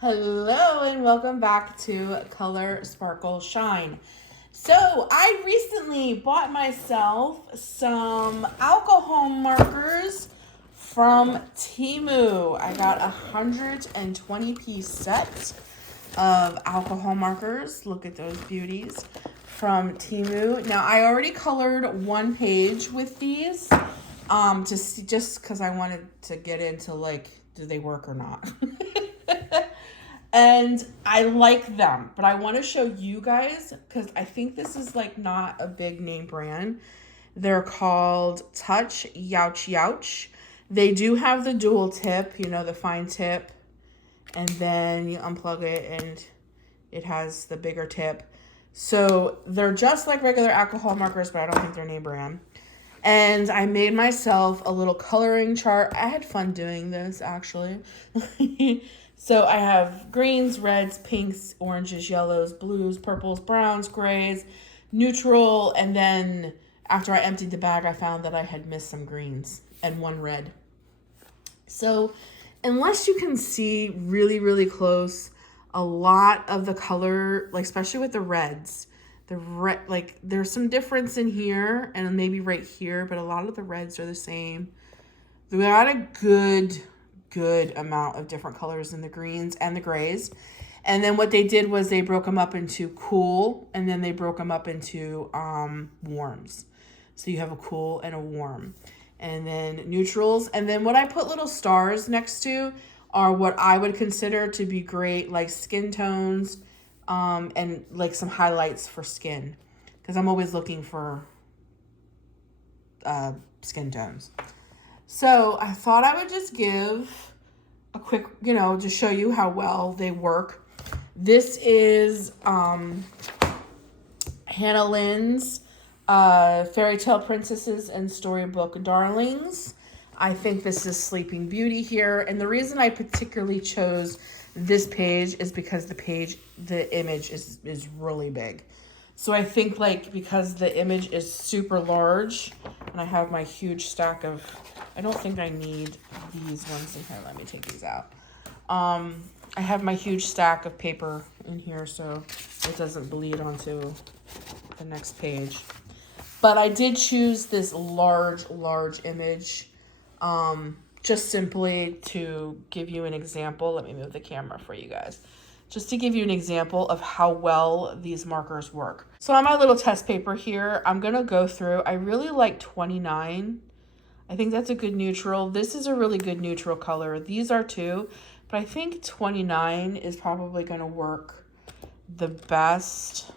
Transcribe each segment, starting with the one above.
Hello and welcome back to Color Sparkle Shine. So I recently bought myself some alcohol markers from Temu. I got a 120-piece set of alcohol markers. Look at those beauties from Temu. Now I already colored one page with these to see, just because I wanted to get into like, do they work or not? And I like them, but I want to show you guys because I think this is like not a big name brand. They're called Touch Youch Youch. They do have the dual tip, you know, the fine tip, and then you unplug it and it has the bigger tip. So they're just like regular alcohol markers, but I don't think they're name brand. And I made myself a little coloring chart. I had fun doing this, actually. So I have greens, reds, pinks, oranges, yellows, blues, purples, browns, grays, neutral, and then after I emptied the bag, I found that I had missed some greens and one red. So unless you can see really, really close, a lot of the color, like especially with the reds, like there's some difference in here and maybe right here, but a lot of the reds are the same. We got a good amount of different colors in the greens and the grays. And then what they did was they broke them up into cool, and then they broke them up into warms. So you have a cool and a warm. And then neutrals. And then what I put little stars next to are what I would consider to be great, like skin tones, and like some highlights for skin. Because I'm always looking for skin tones. So I thought I would just give a quick, just show you how well they work. This is Hannah Lynn's Fairy Tale Princesses and Storybook Darlings. I think this is Sleeping Beauty here. And the reason I particularly chose this page is because the image is really big. So I think like because the image is super large and I have my huge stack of, I don't think I need these ones in here. Let me take these out. I have my huge stack of paper in here so it doesn't bleed onto the next page. But I did choose this large image just simply to give you an example. Let me move the camera for you guys. Just to give you an example of how well these markers work. So on my little test paper here, I'm going to go through. I really like 29. I think that's a good neutral. This is a really good neutral color. These are too, but I think 29 is probably going to work the best.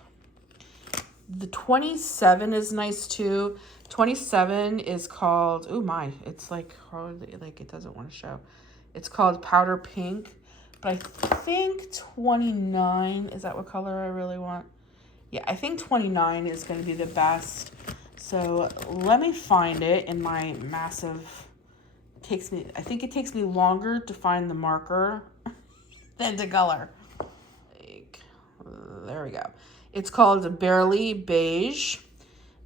The 27 is nice too. 27 is called, oh my, it's like hardly, like it doesn't want to show. It's called Powder Pink. But I think 29, is that what color I really want? Yeah, I think 29 is going to be the best. So let me find it in my massive, I think it takes me longer to find the marker than to color. There we go. It's called Barely Beige.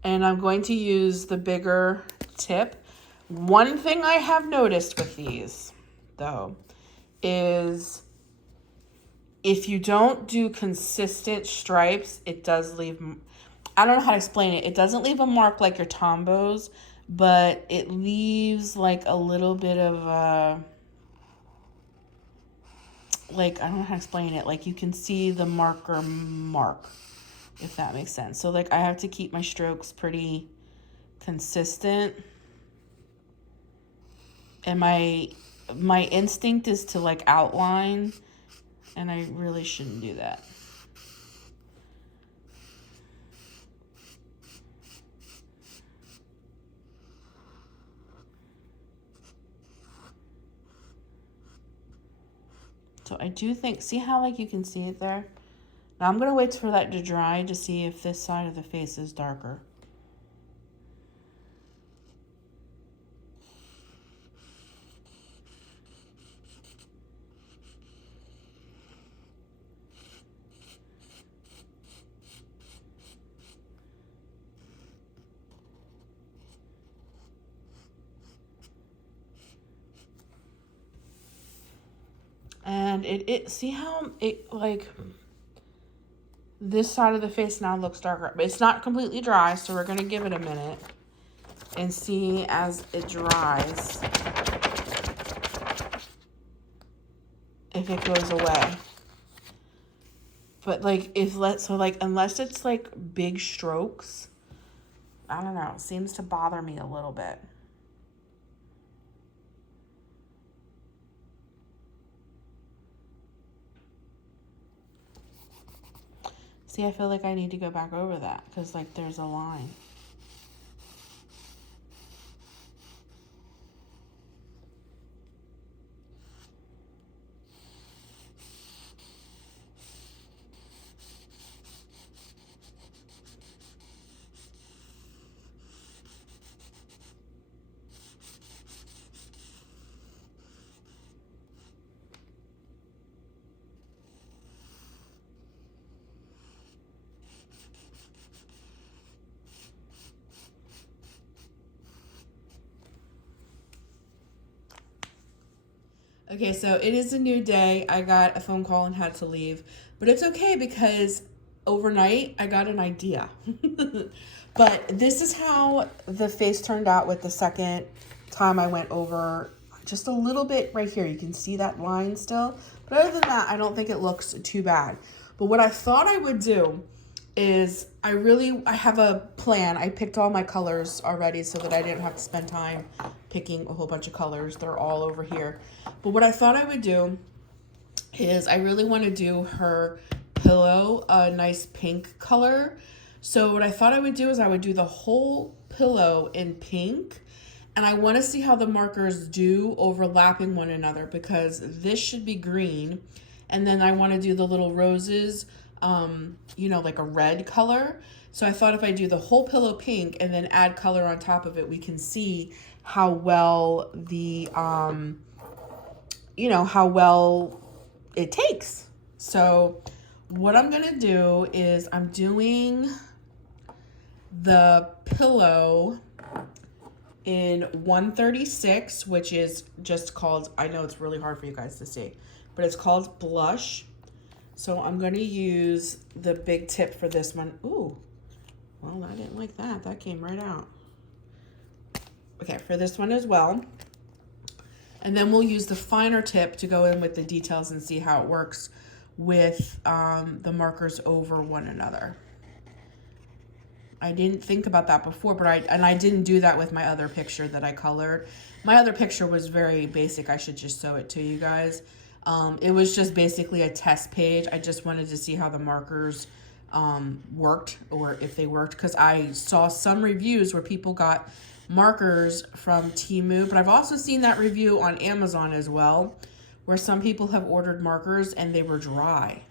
And I'm going to use the bigger tip. One thing I have noticed with these, though, is if you don't do consistent stripes, it does leave, I don't know how to explain it. It doesn't leave a mark like your Tombos, but it leaves like a little bit of a, like, I don't know how to explain it. Like you can see the marker mark, if that makes sense. So like I have to keep my strokes pretty consistent. And my instinct is to like outline, and I really shouldn't do that. So I do think, see how like you can see it there? Now I'm going to wait for that to dry to see if this side of the face is darker. And it see how it, like, this side of the face now looks darker. But it's not completely dry, so we're going to give it a minute and see as it dries if it goes away. But like, unless it's like big strokes, I don't know, it seems to bother me a little bit. See, I feel like I need to go back over that because like there's a line. Okay, so it is a new day. I got a phone call and had to leave. But it's okay because overnight I got an idea. But this is how the face turned out with the second time I went over. Just a little bit right here. You can see that line still. But other than that, I don't think it looks too bad. But what I thought I would do is I have a plan. I picked all my colors already so that I didn't have to spend time picking a whole bunch of colors. They're all over here. But what I thought I would do is I really want to do her pillow a nice pink color. So what I thought I would do is I would do the whole pillow in pink. And I want to see how the markers do overlapping one another because this should be green. And then I want to do the little roses, you know, like a red color. So I thought if I do the whole pillow pink and then add color on top of it, we can see how well the, you know, how well it takes. So what I'm going to do is I'm doing the pillow in 136, which is just called, I know it's really hard for you guys to see, but it's called Blush. So I'm going to use the big tip for this one. Ooh, well, I didn't like that. That came right out. Okay, for this one as well. And then we'll use the finer tip to go in with the details and see how it works with the markers over one another. I didn't think about that before, but I didn't do that with my other picture that I colored. My other picture was very basic. I should just show it to you guys. It was just basically a test page. I just wanted to see how the markers worked, or if they worked, because I saw some reviews where people got markers from Temu, but I've also seen that review on Amazon as well, where some people have ordered markers and they were dry.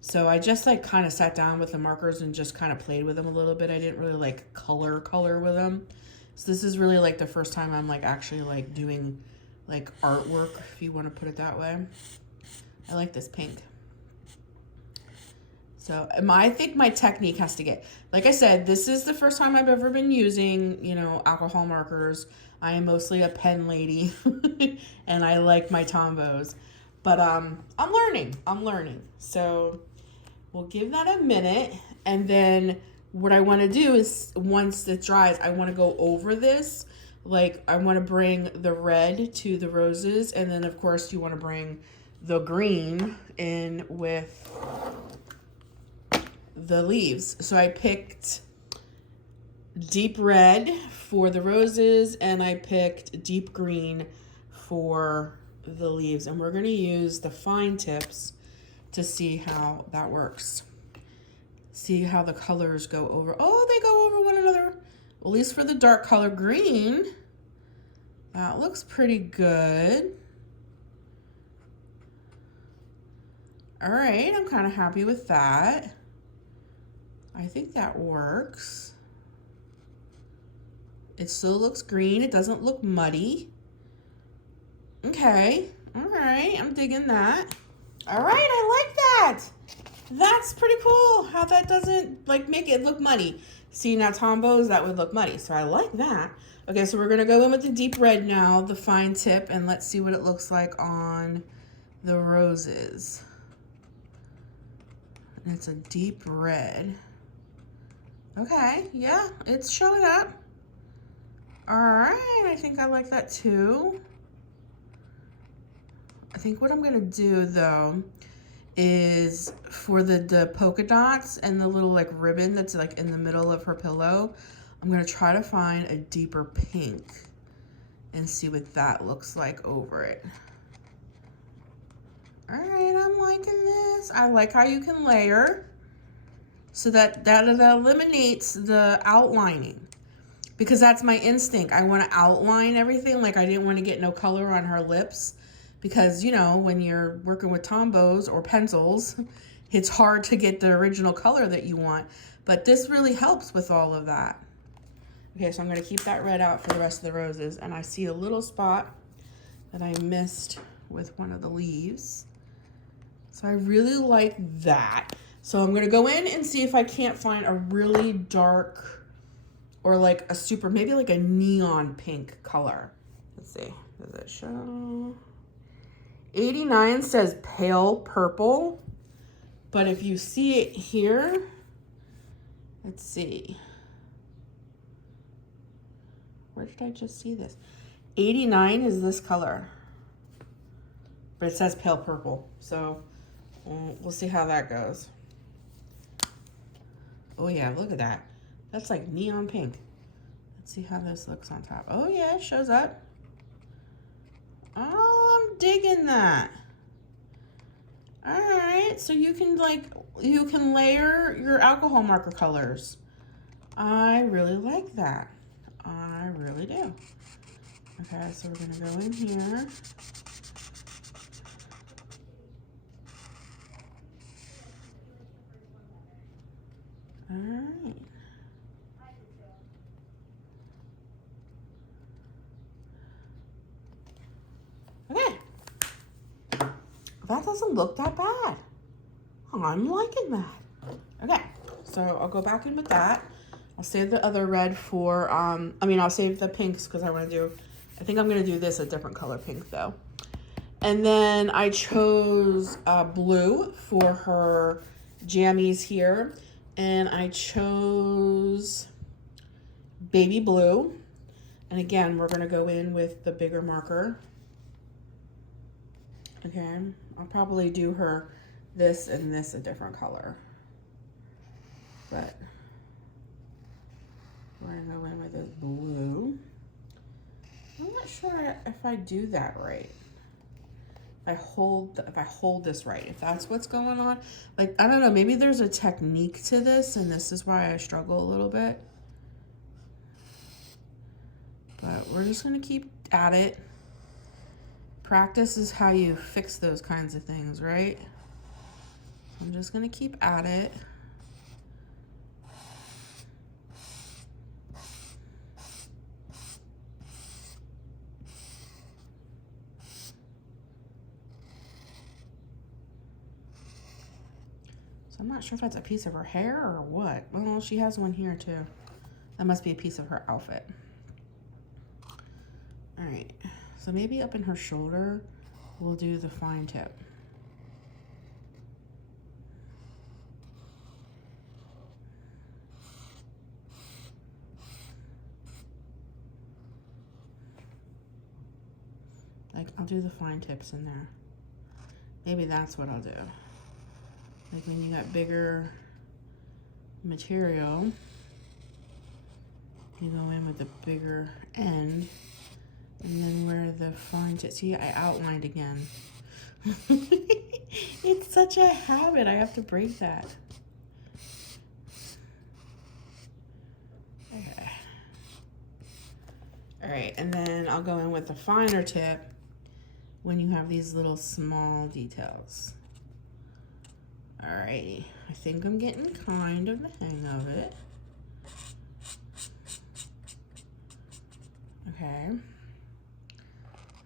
So I just like kind of sat down with the markers and just kind of played with them a little bit. I didn't really like color with them. So this is really like the first time I'm like actually like doing like artwork, if you want to put it that way. I like this pink. So I think my technique has to get, like I said, this is the first time I've ever been using, you know, alcohol markers. I am mostly a pen lady and I like my Tombos, but I'm learning. So we'll give that a minute. And then what I want to do is once it dries, I want to go over this. Like I want to bring the red to the roses. And then of course you want to bring the green in with the leaves. So I picked deep red for the roses and I picked deep green for the leaves. And we're going to use the fine tips to see how that works. See how the colors go over. Oh, they go over one another. At least for the dark color green. That looks pretty good. All right, I'm kind of happy with that. I think that works. It still looks green. It doesn't look muddy. Okay. All right. I'm digging that. All right. I like that. That's pretty cool how that doesn't like make it look muddy. See, now Tombos, that would look muddy. So I like that. Okay. So we're going to go in with the deep red now, the fine tip, and let's see what it looks like on the roses. And it's a deep red. Okay, yeah, it's showing up. All right, I think I like that too. I think what I'm gonna do though is for the polka dots and the little like ribbon that's like in the middle of her pillow, I'm gonna try to find a deeper pink and see what that looks like over it. All right, I'm liking this. I like how you can layer so that eliminates the outlining, because that's my instinct. I want to outline everything. Like I didn't want to get no color on her lips because, you know, when you're working with Tombows or pencils, it's hard to get the original color that you want. But this really helps with all of that. Okay, so I'm going to keep that red out for the rest of the roses. And I see a little spot that I missed with one of the leaves. So I really like that. So I'm going to go in and see if I can't find a really dark or like a super, maybe like a neon pink color. Let's see, does it show? 89 says pale purple, but if you see it here, let's see. Where did I just see this? 89 is this color, but it says pale purple. So we'll see how that goes. Oh yeah, look at that. That's like neon pink. Let's see how this looks on top. Oh yeah, it shows up. Oh, I'm digging that. All right, so you can layer your alcohol marker colors. I really like that. I really do. Okay, so we're gonna go in here. All right. Okay. That doesn't look that bad. I'm liking that. Okay, so I'll go back in with that. I'll save the other red for, I'll save the pinks because I think I'm gonna do this a different color pink though. And then I chose blue for her jammies here. And I chose baby blue. And again, we're gonna go in with the bigger marker. Okay, I'll probably do her this and this a different color. But we're gonna go in with this blue. I'm not sure if I do that right. If I hold this right, if that's what's going on. Like, I don't know, maybe there's a technique to this and this is why I struggle a little bit. But we're just gonna keep at it. Practice is how you fix those kinds of things, right? I'm just gonna keep at it. So I'm not sure if that's a piece of her hair or what. Well, she has one here too. That must be a piece of her outfit. All right, so maybe up in her shoulder, we'll do the fine tip. Like, I'll do the fine tips in there. Maybe that's what I'll do. Like when you got bigger material, you go in with the bigger end. And then where the fine tip, see, I outlined again. It's such a habit, I have to break that. Okay. All right, and then I'll go in with the finer tip when you have these little small details. All righty, I think I'm getting kind of the hang of it. Okay.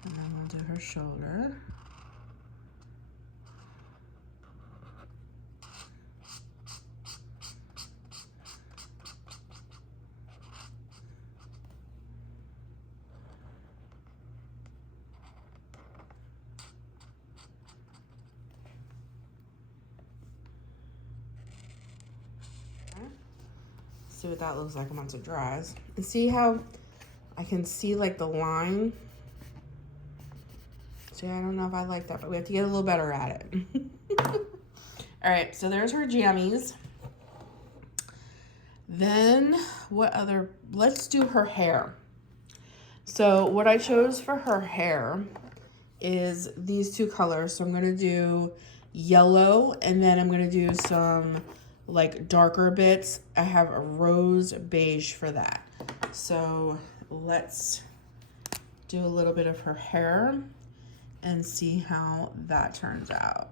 And then we'll do her shoulder. see what that looks like once it dries. And see how I can see like the line? See, I don't know if I like that, but we have to get a little better at it. All right, so there's her jammies. Then what other, let's do her hair. So what I chose for her hair is these two colors. So I'm gonna do yellow, and then I'm gonna do some like darker bits. I have a rose beige for that. So let's do a little bit of her hair and see how that turns out.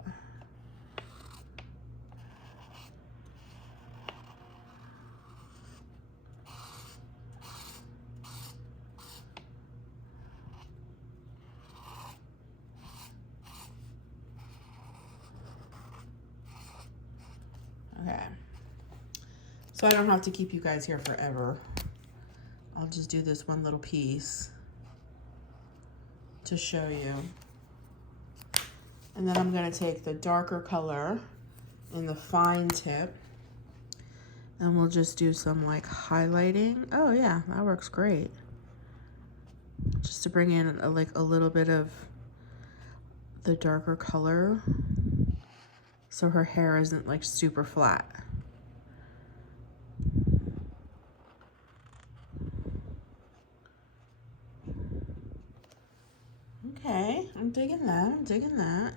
Okay, so I don't have to keep you guys here forever. I'll just do this one little piece to show you. And then I'm gonna take the darker color in the fine tip, and we'll just do some like highlighting. Oh yeah, that works great. Just to bring in like a little bit of the darker color, so her hair isn't like super flat. Okay, I'm digging that, I'm digging that.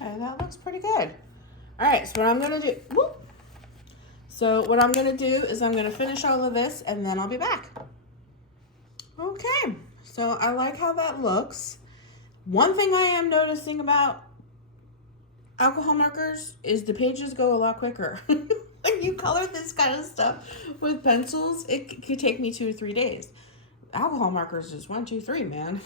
Okay, that looks pretty good. All right, so what I'm gonna do, what I'm gonna do is I'm gonna finish all of this and then I'll be back. Okay, so I like how that looks. One thing I am noticing about alcohol markers is the pages go a lot quicker. When you color this kind of stuff with pencils, it could take me 2 to 3 days. Alcohol markers is 1, 2, 3, man.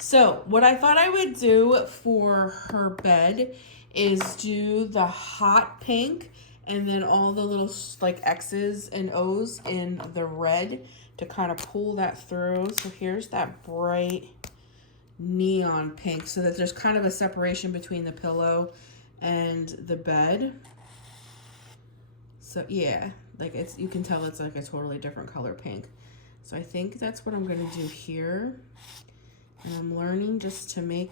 So what I thought I would do for her bed is do the hot pink and then all the little like X's and O's in the red to kind of pull that through. So here's that bright neon pink so that there's kind of a separation between the pillow and the bed. So yeah, like you can tell it's like a totally different color pink. So I think that's what I'm gonna do here. And I'm learning just to make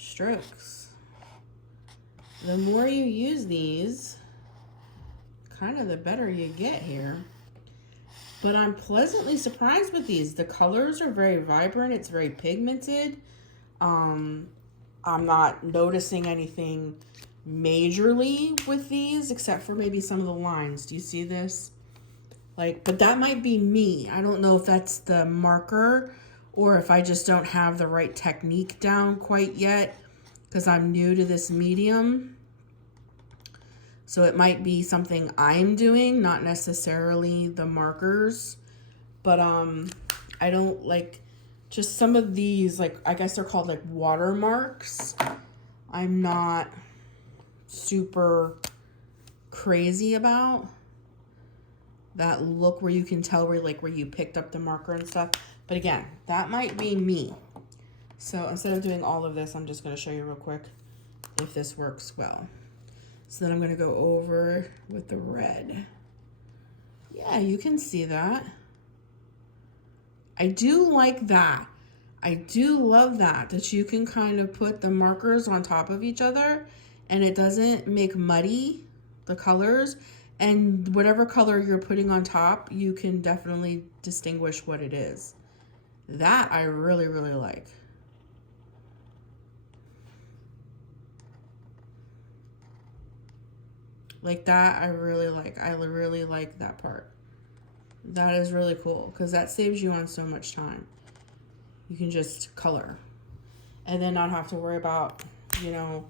strokes. The more you use these, kind of the better you get here. But I'm pleasantly surprised with these. The colors are very vibrant. It's very pigmented. I'm not noticing anything majorly with these, except for maybe some of the lines. Do you see this? Like, but that might be me. I don't know if that's the marker or if I just don't have the right technique down quite yet because I'm new to this medium. So it might be something I'm doing, not necessarily the markers. But I don't like just some of these, like I guess they're called like watermarks. I'm not super crazy about that look where you can tell where you picked up the marker and stuff. But again, that might be me. So instead of doing all of this, I'm just going to show you real quick if this works well. So then I'm going to go over with the red. Yeah, you can see that. I do like that. I do love that you can kind of put the markers on top of each other and it doesn't make muddy the colors. And whatever color you're putting on top, you can definitely distinguish what it is. That I really, really like. Like that, I really like. I really like that part. That is really cool because that saves you on so much time. You can just color and then not have to worry about, you know,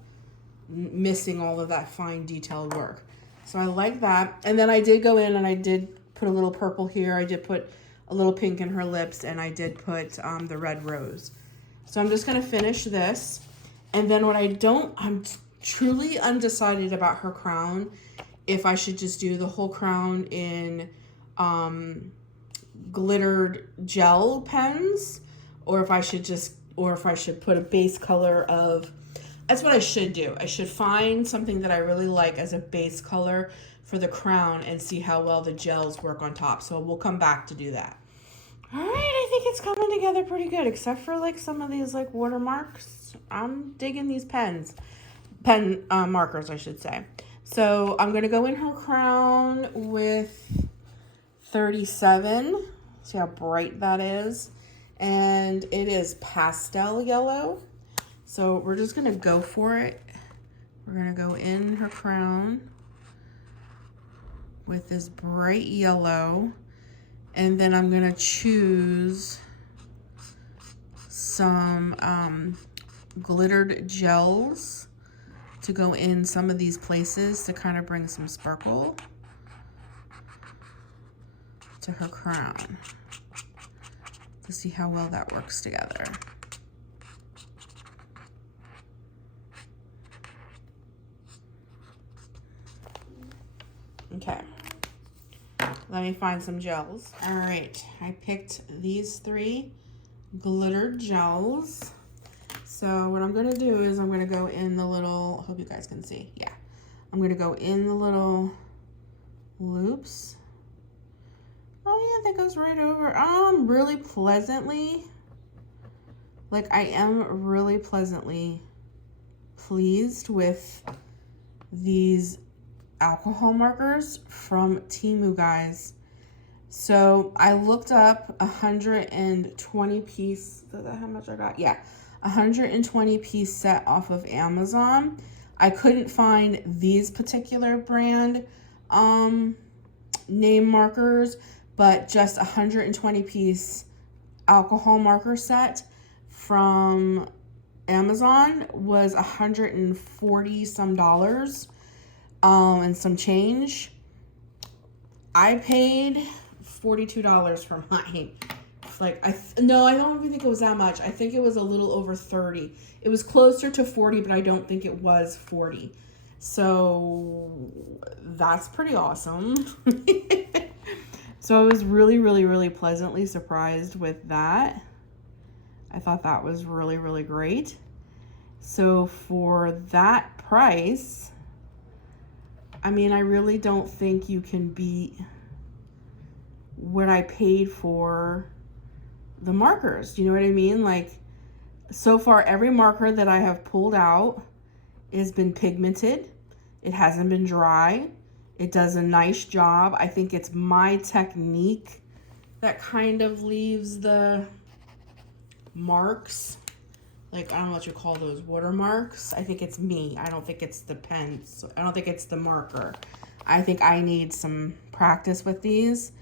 missing all of that fine detailed work. So I like that. And then I did go in and I did put a little purple here. I did put a little pink in her lips, and I did put the red rose. So I'm just going to finish this. And then I'm truly undecided about her crown, if I should just do the whole crown in glittered gel pens, or if I should put a base color of, that's what I should do. I should find something that I really like as a base color for the crown and see how well the gels work on top. So we'll come back to do that. All right, I think it's coming together pretty good, except for like some of these like watermarks. I'm digging these pen markers, I should say. So I'm gonna go in her crown with 37. See how bright that is? And it is pastel yellow. So we're just gonna go for it. We're gonna go in her crown with this bright yellow. And then I'm gonna choose some glittered gels to go in some of these places to kind of bring some sparkle to her crown to see how well that works together. Okay, let me find some gels. All right, I picked these 3 glittered gels. So what I'm gonna do is I'm gonna go in the little, hope you guys can see, yeah. I'm gonna go in the little loops. Oh yeah, that goes right over. Really pleasantly, like I am really pleasantly pleased with these alcohol markers from Temu, guys. So I looked up 120 piece, is that how much I got? Yeah, 120 piece set off of Amazon. I couldn't find these particular brand name markers, but just 120 piece alcohol marker set from Amazon was $140 some and some change. I paid $42 for mine. Like no, I don't even think it was that much. I think it was a little over 30. It was closer to 40, but I don't think it was 40. So that's pretty awesome. So I was really, really, really pleasantly surprised with that. I thought that was really, really great. So for that price, I mean, I really don't think you can beat what I paid for the markers. You know what I mean? Like, so far, every marker that I have pulled out has been pigmented. It hasn't been dry. It does a nice job. I think it's my technique that kind of leaves the marks. Like, I don't know what you call those, watermarks. I think it's me. I don't think it's the pens. I don't think it's the marker. I think I need some practice with these.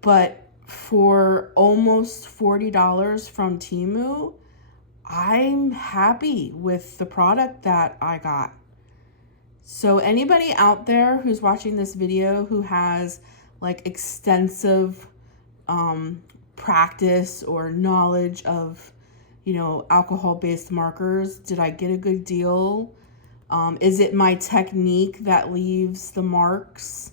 But for almost $40 from Temu, I'm happy with the product that I got. So anybody out there who's watching this video who has like extensive practice or knowledge of, you know, alcohol-based markers, did I get a good deal? Is it my technique that leaves the marks,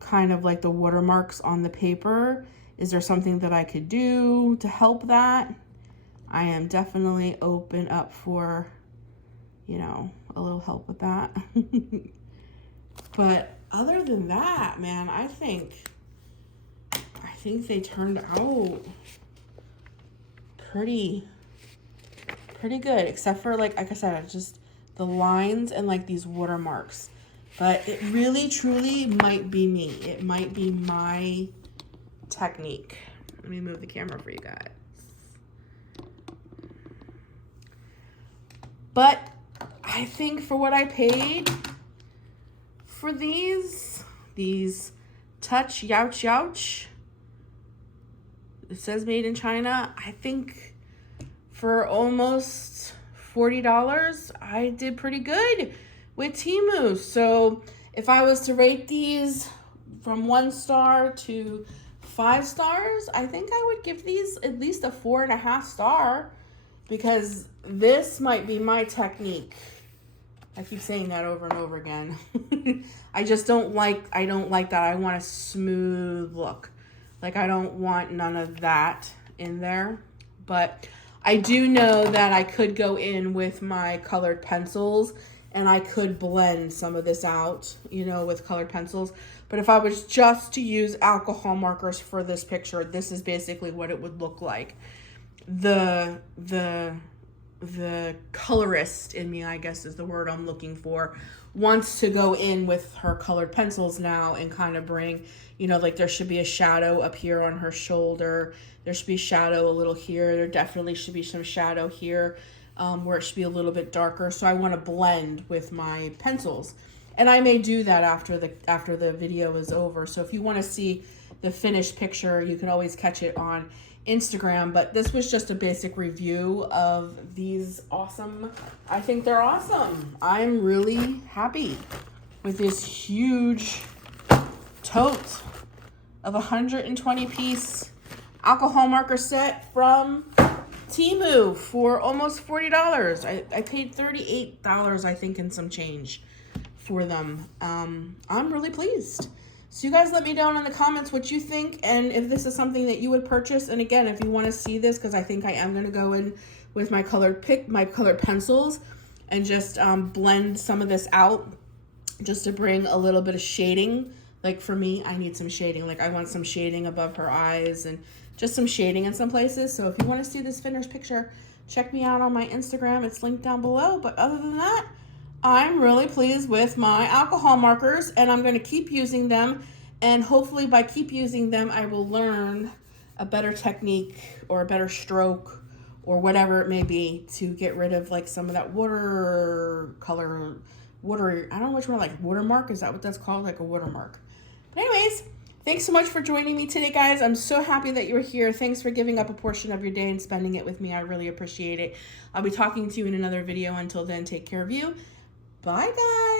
kind of like the watermarks on the paper? Is there something that I could do to help that? I am definitely open up for, you know, a little help with that. But other than that, man, I think they turned out pretty good, except for like I said, just the lines and like these watermarks. But it really truly might be me. It might be my technique. Let me move the camera for you guys. But I think for what I paid for these Touch Youch Youch. It says made in China. I think for almost $40, I did pretty good with Temu. So if I was to rate these from 1 star to 5 stars, I think I would give these at least a 4.5 star, because this might be my technique. I keep saying that over and over again. I don't like that. I want a smooth look. Like, I don't want none of that in there. But I do know that I could go in with my colored pencils and I could blend some of this out, you know, with colored pencils. But if I was just to use alcohol markers for this picture, this is basically what it would look like. The colorist in me, I guess is the word I'm looking for, wants to go in with her colored pencils now and kind of bring, you know, like there should be a shadow up here on her shoulder. There should be shadow a little here. There definitely should be some shadow here where it should be a little bit darker. So I want to blend with my pencils. And I may do that after the video is over. So if you want to see the finished picture, you can always catch it on Instagram. But this was just a basic review of these awesome, I think they're awesome. I'm really happy with this huge tote of 120 piece alcohol marker set from Temu for almost $40. I paid $38, I think, and some change for them. I'm really pleased. So you guys let me down in the comments what you think and if this is something that you would purchase. And again, if you want to see this, because I think I am going to go in with my colored pencils and just blend some of this out just to bring a little bit of shading. Like for me, I need some shading. Like I want some shading above her eyes and just some shading in some places. So if you want to see this finished picture, check me out on my Instagram. It's linked down below. But other than that, I'm really pleased with my alcohol markers, and I'm going to keep using them. And hopefully by keep using them, I will learn a better technique or a better stroke or whatever it may be to get rid of like some of that watercolor, I don't know which one, like watermark. Is that what that's called? Like a watermark. But anyways, thanks so much for joining me today, guys. I'm so happy that you're here. Thanks for giving up a portion of your day and spending it with me. I really appreciate it. I'll be talking to you in another video. Until then, take care of you. Bye, guys.